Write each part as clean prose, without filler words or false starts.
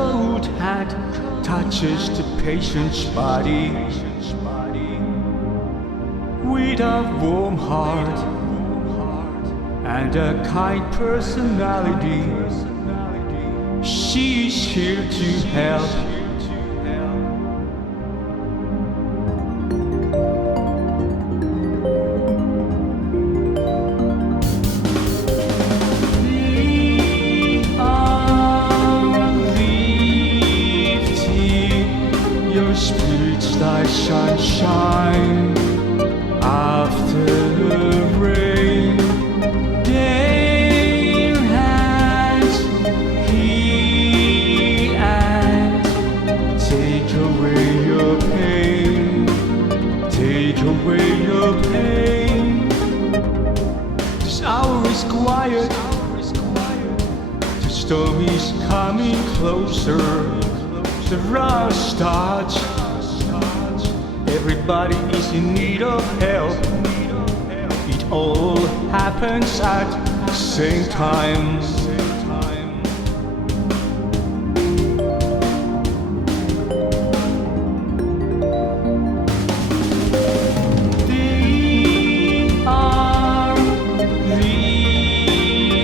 cold hand touches the patient's body. With a warm heart and a kind personality, she is here to help. We are lifting your spirits like sunshine after the rain. Their hands heal and take away your pain. Take away your pain. This hour is quiet. The storm is coming closer. The rush starts. Everybody is in need of help. It all happens at the same time. They are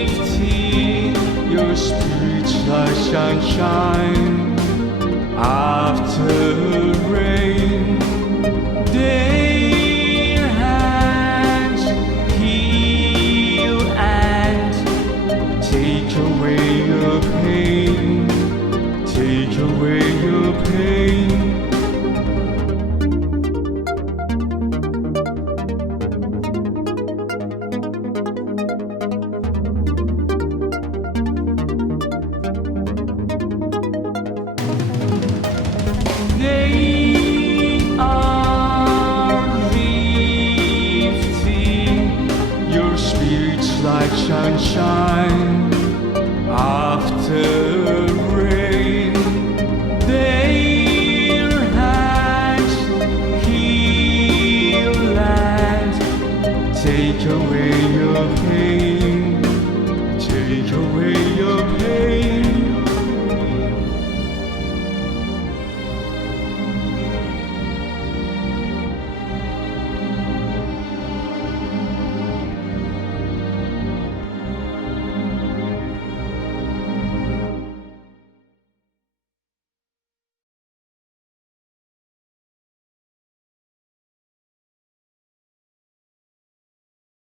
lifting your spirits like sunshine after the rain. Their hands heal and take away your pain. Take away your pain.